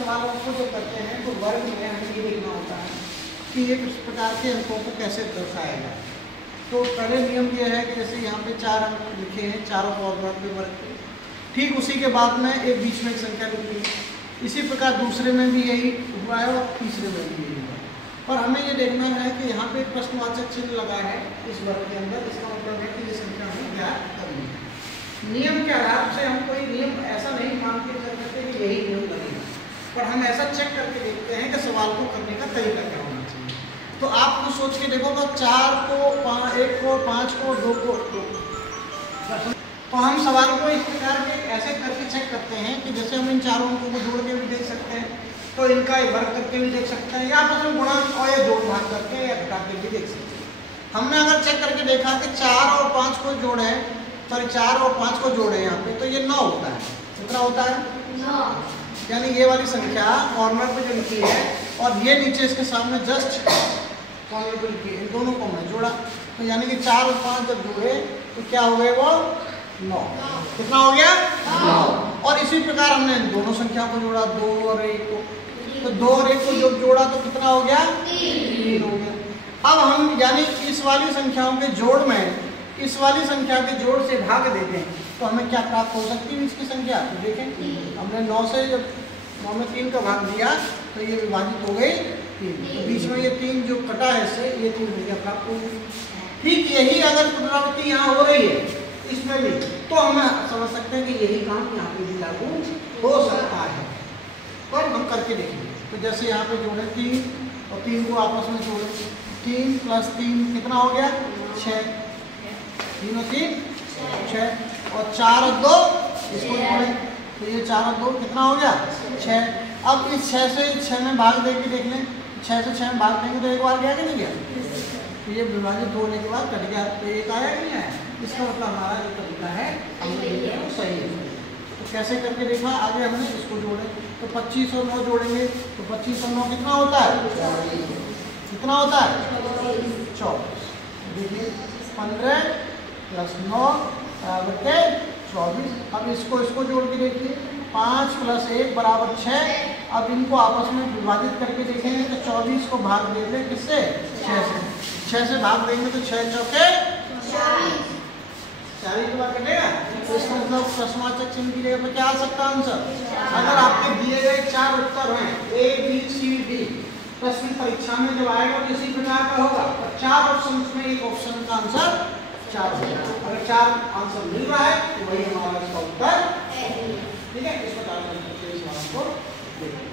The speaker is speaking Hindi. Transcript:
सवालों को जो करते हैं तो वर्ग में हमें ये देखना होता है कि ये किस प्रकार के अंकों को कैसे दर्शाएगा। तो पहले नियम ये है कि जैसे यहाँ पे 4 अंक लिखे हैं चारों कॉर्नर पे वर्ग के, ठीक उसी के बाद में एक बीच में एक संख्या लिखी है। इसी प्रकार दूसरे में भी यही हुआ है और तीसरे में भी यही हुआ है। और हमें ये देखना है कि यहाँ पे प्रश्नवाचक चिन्ह लगा है इस वर्ग के अंदर, इसका मतलब है कि ये संख्या हमें ज्ञात करनी है। नियम के आधार से हम कोई नियम ऐसा नहीं मान के चल सकते कि यही नियम लगेगा, पर हम ऐसा चेक करके देखते हैं कि सवाल को करने का तरीका क्या होना चाहिए। तो आप कुछ सोच के देखो तो 4 को 1 को 5 को 2 को 2, तो हम सवाल को इस प्रकार के ऐसे करके चेक करते हैं कि जैसे हम इन चारों अंकों को जोड़ के भी देख सकते हैं, तो इनका वर्ग करके भी देख सकते हैं, या आपस में गुणा और या जोड़ भाग करके या घटा के भी देख सकते हैं। हमने अगर चेक करके देखा कि 4 और 5 को जोड़े, सॉरी 4 और 5 को जोड़े यहाँ पे, तो ये 9 होता है। कितना होता है? 9। यानी ये वाली संख्या कॉर्नर पे जो लिखी है और ये नीचे इसके सामने जस्ट कॉर्नर पे लिखी है, इन दोनों को मैं जोड़ा, तो यानी कि 4 और 5 जब जोड़े तो क्या हो गए वो 9। कितना हो गया? 9। और इसी प्रकार हमने इन दोनों संख्या को जोड़ा 2 और 1 को, तो 2 और 1 को जब जोड़ा तो कितना हो गया? 3 हो गया। अब हम यानी इस वाली संख्याओं के जोड़ में इस वाली संख्या के जोड़ से भाग देते हैं तो हमें क्या प्राप्त हो सकती है इसकी संख्या? तो देखें हमने 9 से जब 9 में 3 का भाग दिया तो ये विभाजित हो गई 3, तो बीच में ये 3 जो कटा है इससे ये 3 संख्या प्राप्त हो गई। ठीक यही अगर पुनरावृत्ति यहाँ हो रही है इसमें भी, तो हम समझ सकते हैं कि यही काम यहाँ पे भी लागू हो सकता है। पर हम करके देखेंगे। तो जैसे यहाँ पे जोड़े 3 और 3 को आपस में जोड़े, 3 + 3 कितना हो गया? 6, 3 और 3 6, और 4 और 2 इसको जोड़े तो ये 4 और 2 कितना हो गया? 6। अब इस 6 से 6 में भाग दे के देख लें, 6 से 6 में भाग देंगे तो एक बार गया कि नहीं गया? तो ये विभाजित होने के बाद कट गया, तो एक आया कि नहीं आया? इसका मतलब हमारा जो तरीका है हमने देखा वो सही है। तो कैसे करके देखा? आगे हमने इसको जोड़े, तो 25 और 9 जोड़ेंगे तो 25 और 9 कितना होता है? कितना होता है? 24। देखिए 15 + 9 = 24। अब इसको जोड़ के देखिए, 5 + 1 = 6। अब इनको आपस में विभाजित करके देखेंगे तो 24 को भाग दे दें किससे? 6 से। 6 से भाग देंगे तो 6 चौके 40 के बाद कटेगा, तो इसका मतलब प्रश्नवाचक चिन्ह की जगह पर क्या आ सकता है आंसर? अगर आपके दिए गए 4 उत्तर हैं A, B, C, D, प्रश्न परीक्षा में जब आएगा तो इसी प्रकार का होगा, और 4 ऑप्शन में एक ऑप्शन का आंसर 4 होगा। अगर 4 आंसर मिल रहा है तो वही हमारा इसका उत्तर है। ठीक है, इस प्रकार से इस बात को देखिए।